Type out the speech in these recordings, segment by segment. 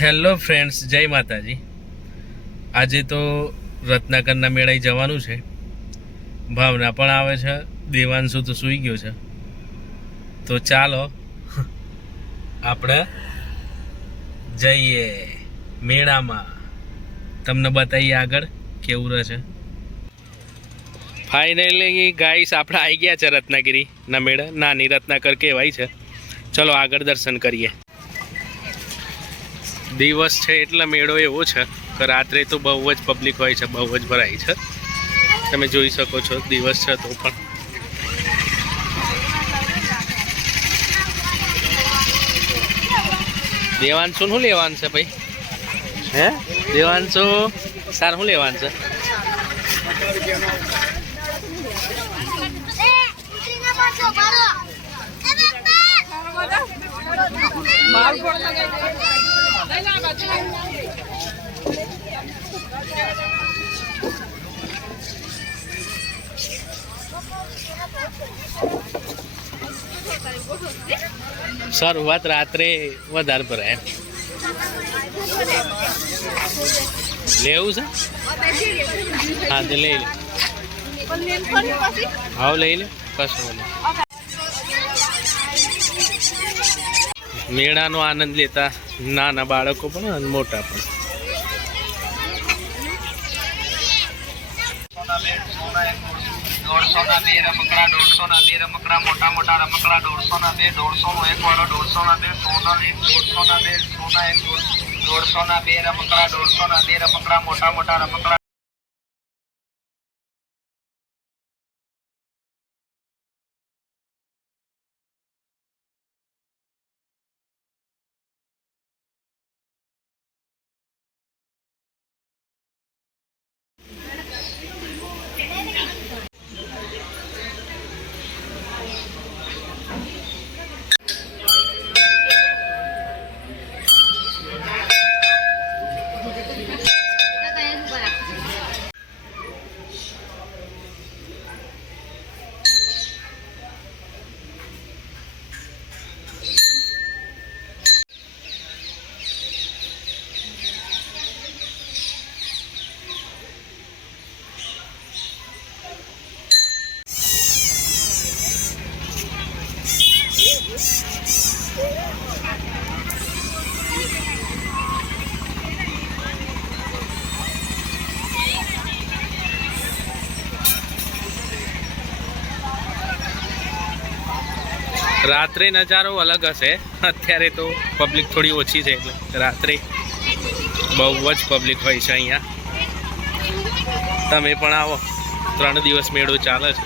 Hello friends, જય માતાજી. આજે તો રત્નાકરના મેળાએ જવાનું છે. ભાવના પણ આવે છે. દેવાંશુ તો સૂઈ ગયો છે. તો ચાલો, આપણે જઈએ મેળામાં. તમને બતાવીએ આગળ કેવું રહેશે ફાઇનલી ગાઈસ આપણે આવી ગયા છે રત્નાગીરી ના મેળા. નાની રત્નાકર કહેવાય છે. ચલો આગળ દર્શન કરીએ. દિવસ છે એટલે મેળો એવો છે કે રાત્રે તો બહુ જ પબ્લિક હોય છે બહુ જ ભરાય છે. તમે જોઈ શકો છો દિવસ છે તો પણ. દેવાંશુ શું લેવાનું છે ભાઈ? હે? દેવાંશુ સાર શું લેવાનું છે? શરૂઆત રાત્રે વધારે ભરાય લેવું છે? હા, તો લઈ લે. હા, લઈ લે. કશું મેળાનો આનંદ લેતા નાના બાળકો પણ અને મોટા પણ. દોઢસો ના બે, રમકડા દોઢસો ના બે, રમકડા મોટા મોટા, રમકડા દોઢસો ના બે દોઢસો નો એક વાળો દોઢસો ના બે, સોના એક દોઢસો ના બે, સોના એક દોઢસો ના બે, રમકડા દોઢસો ના બે, રમકડા મોટા મોટા, રમકડા રાત્રે નજારો અલગ હશે. અત્યારે તો પબ્લિક થોડી ઓછી છે એટલે રાત્રે બહુ જ પબ્લિક હોય છે અહીંયા. તમે પણ આવો. ત્રણ દિવસ મેળો ચાલે છે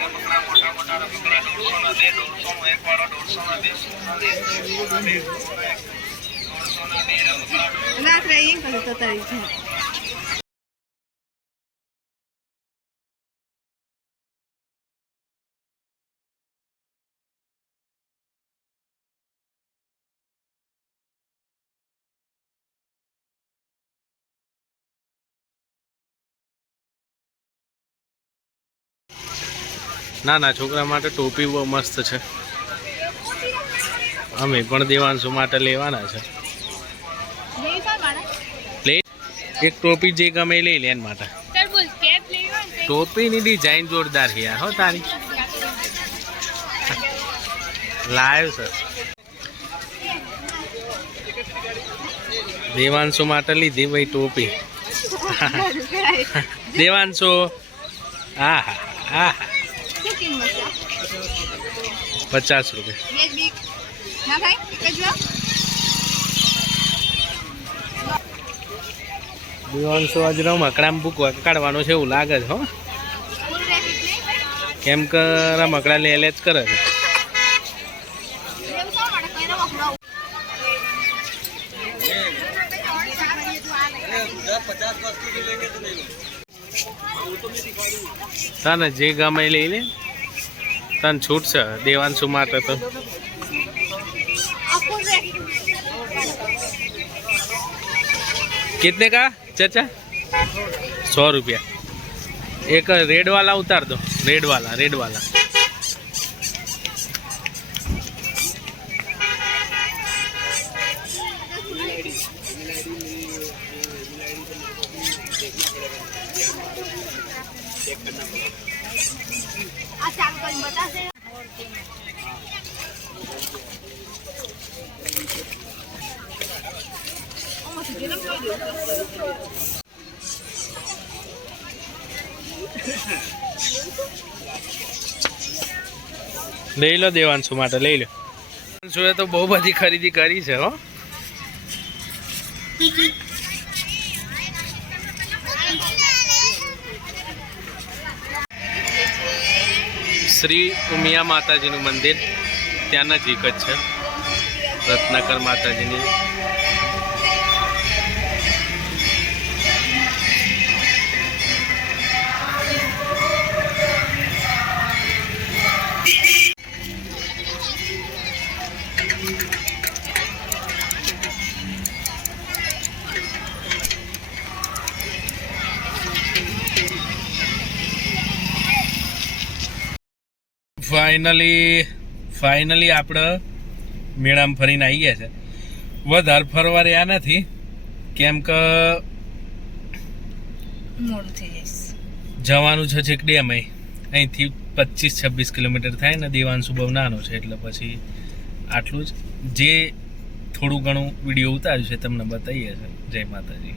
રમકડા મોટા મોટા રમકડા દોઢસો ના બે દોઢસો નો એક વાળો દોઢસો ના બે સોના ના ના છોકરા માટે ટોપી બહુ મસ્ત છે. અમે પણ દેવાંશુ માટે લેવાના છે. એક ટોપી જે ગમે લઈ લે એના માટે. ટોપીની ડિઝાઇન જોરદાર છે યાર હો તારી. લાવ્યો સર દેવાંશુ માટે લીધી ભાઈ ટોપી. દેવાંશુ હા હા હા પચાસ રૂપિયા. ના થાય એક જ લો. દેવાંશુ આજે રમકડામાં બુક કાઢવાનો છે એવું લાગે છે હો. કેમ કે રમકડા લે લે જ કરે છે. તને જે ગમે લઈ લે. તને છૂટ છે દેવાંશુ માટે તો. कितने का चाचा सौ रुपया एक रेड वाला उतार दो रेड वाला रेड वाला લઈ લો દેવાંશુ માટે, લઈ લો. દેવાંશુએ તો બહુ બધી ખરીદી કરી છે, હો. શ્રી ઉમિયા માતાજીનું મંદિર, ત્યાં નજીક જ છે, રત્નાકર માતાજીની ફાઇનલી ફાઇનલી આપણે મેળામાં ફરીને આવી ગયા છે. વધારે ફરવા રહ્યા નથી. કેમ કે જવાનું છે છેક ડેમ અહીંથી પચીસ છવ્વીસ કિલોમીટર થાય ને દેવાંશુ બહુ નાનો છે એટલે પછી આટલું જ. જે થોડું ઘણું વીડિયો ઉતાર્યું છે તમને બતાવીએ છે જય માતાજી.